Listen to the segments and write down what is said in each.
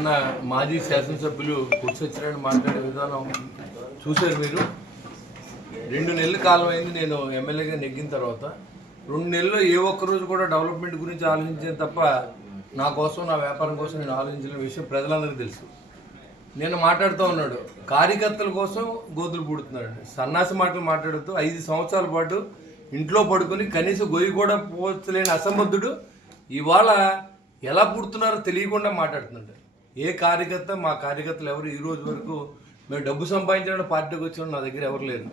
నిన్న మాజీ శాసనసభ్యులు కుర్సొచ్చినట్టు మాట్లాడే విధానం చూశారు మీరు. 2 నెలల కాలం అయింది నేను ఎమ్మెల్యేగా నెగ్గిన తర్వాత. 2 నెలల్లో ఏ ఒక్కరోజు కూడా డెవలప్మెంట్ గురించి ఆలోచించాను తప్ప నా కోసం, నా వ్యాపారం కోసం నేను ఆలోచించిన విషయం ప్రజలందరికీ తెలుసు. నేను మాట్లాడుతూ ఉన్నాడు, కార్యకర్తల కోసం గోతులు పుడుతున్నాడు. సన్నాసి మాటలు మాట్లాడుతూ 5 సంవత్సరాల పాటు ఇంట్లో పడుకొని కనీసం గొయ్యి కూడా పోచలేని అసమర్థుడు ఇవాళ ఎలా పుడుతున్నారో తెలియకుండా మాట్లాడుతున్నాడు. ఏ కార్యకర్త, మా కార్యకర్తలు ఎవరు ఈ రోజు వరకు మేము డబ్బు సంపాదించిన పార్టీకి వచ్చిన నా దగ్గర ఎవరు లేరు.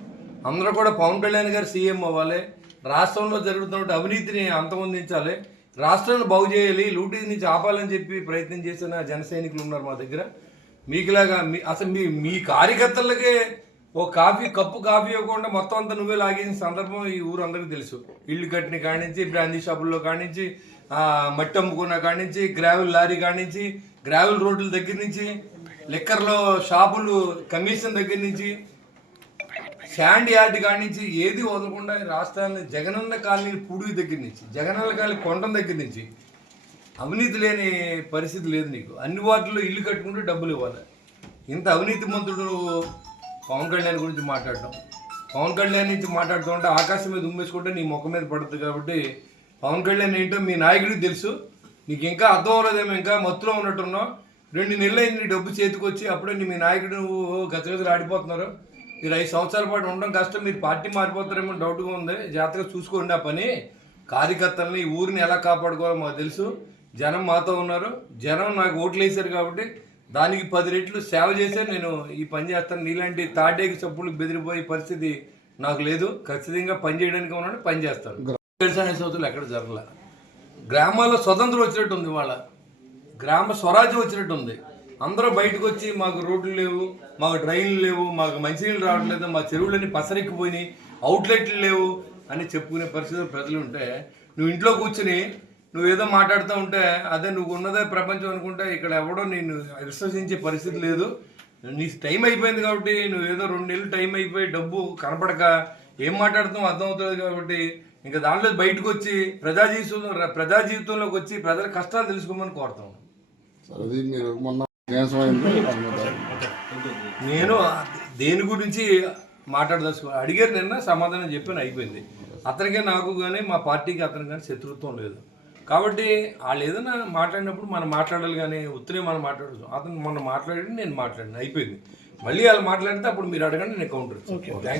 అందరూ కూడా పవన్ కళ్యాణ్ గారు సీఎం అవ్వాలి, రాష్ట్రంలో జరుగుతున్న అవినీతిని అంతమొందించాలి, రాష్ట్రాన్ని బాగు చేయాలి, లూటీ నుంచి ఆపాలని చెప్పి ప్రయత్నం చేసిన జన సైనికులు ఉన్నారు మా దగ్గర. మీకులాగా అసలు మీ కార్యకర్తలకే ఓ కప్పు కాఫీ ఇవ్వకుండా మొత్తం అంతా నువ్వే లాగిన సందర్భం ఈ ఊరు అందరికీ తెలుసు. ఇల్లు కట్టిన కానించి, బ్రాందీ షాపుల్లో కానించి, మట్టి అమ్ముకున్న కానించి, గ్రావెల్ లారీ కానించి, గ్రావెల్ రోడ్ల దగ్గర నుంచి, లిక్కర్లో షాపులు కమిషన్ దగ్గర నుంచి, శాండ్ యార్డ్ కానించి ఏది వదలకుండా రాష్ట్రాన్ని జగనన్న కాలనీ పూడి దగ్గర నుంచి, జగనన్న కాలనీ కొండం దగ్గర నుంచి అవినీతి లేని పరిస్థితి లేదు నీకు. అన్ని వాటిల్లో ఇల్లు కట్టుకుంటే డబ్బులు ఇవ్వాలి. ఇంత అవినీతి మంత్రుడు పవన్ కళ్యాణ్ గురించి మాట్లాడటం, పవన్ కళ్యాణ్ నుంచి మాట్లాడుతూ ఉంటే ఆకాశం మీద ఉమ్మేసుకుంటే నీ ముఖం మీద పడుతుంది. కాబట్టి పవన్ కళ్యాణ్ ఏంటో మీ నాయకుడికి తెలుసు. నీకు ఇంకా అర్థం అవ్వలేదేమో, ఇంకా మత్తులో ఉన్నట్టున్నావు. 2 నెలలు అయింది నీ డబ్బు చేతికి వచ్చి, అప్పుడే మీ నాయకుడు గతగతలు ఆడిపోతున్నారు. మీరు 5 సంవత్సరాల పాటు ఉండడం కష్టం, మీరు పార్టీ మారిపోతారేమో డౌట్గా ఉంది. జాగ్రత్తగా చూసుకోండి ఆ పని. కార్యకర్తలని, ఈ ఊరిని ఎలా కాపాడుకోవాలో మాకు తెలుసు. జనం మాతో ఉన్నారు, జనం నాకు ఓట్లు వేశారు కాబట్టి దానికి 10 రెట్లు సేవ చేసే నేను ఈ పని చేస్తాను. నీలాంటి తాటేకి చప్పులకు బెదిరిపోయే పరిస్థితి నాకు లేదు. ఖచ్చితంగా పని చేయడానికి ఉన్నాను, పని చేస్తాను. అనే సోతులు ఎక్కడ జరగలే. గ్రామాల్లో స్వతంత్రం వచ్చినట్టు ఉంది, వాళ్ళ గ్రామ స్వరాజ్యం వచ్చినట్టు ఉంది. అందరూ బయటకు వచ్చి మాకు రోడ్లు లేవు, మాకు డ్రైన్లు లేవు, మాకు మంచినీళ్ళు రావట్లేదు, మా చెరువులన్నీ పసరెక్కిపోయినాయి, అవుట్లెట్లు లేవు అని చెప్పుకునే పరిస్థితులు ప్రజలు ఉంటే, నువ్వు ఇంట్లో కూర్చుని నువ్వేదో మాట్లాడుతూ ఉంటే అదే నువ్వు ఉన్నదే ప్రపంచం అనుకుంటే ఇక్కడ ఎవడో నేను విశ్వసించే పరిస్థితి లేదు. నీ టైం అయిపోయింది కాబట్టి నువ్వేదో 2 నెలలు టైం అయిపోయి డబ్బు కనపడక ఏం మాట్లాడుతావు అర్థమవుతుంది. కాబట్టి ఇంకా దాంట్లో బయటకు వచ్చి ప్రజా జీవితంలోకి వచ్చి ప్రజల కష్టాలు తెలుసుకోమని కోరుతాను. నేను దేని గురించి మాట్లాడదలుచుకో అడిగారు, నిన్న సమాధానం చెప్పాను, అయిపోయింది. అతనికే నాకు కానీ మా పార్టీకి అతనికి కానీ శత్రుత్వం లేదు. కాబట్టి వాళ్ళు ఏదైనా మాట్లాడినప్పుడు మనం మాట్లాడాలి, కానీ ఉత్తరే మనం మాట్లాడచ్చు. అతను మొన్న మాట్లాడి నేను మాట్లాడిన అయిపోయింది. మళ్ళీ వాళ్ళు మాట్లాడితే అప్పుడు మీరు అడగండి, నేను కౌంటర్.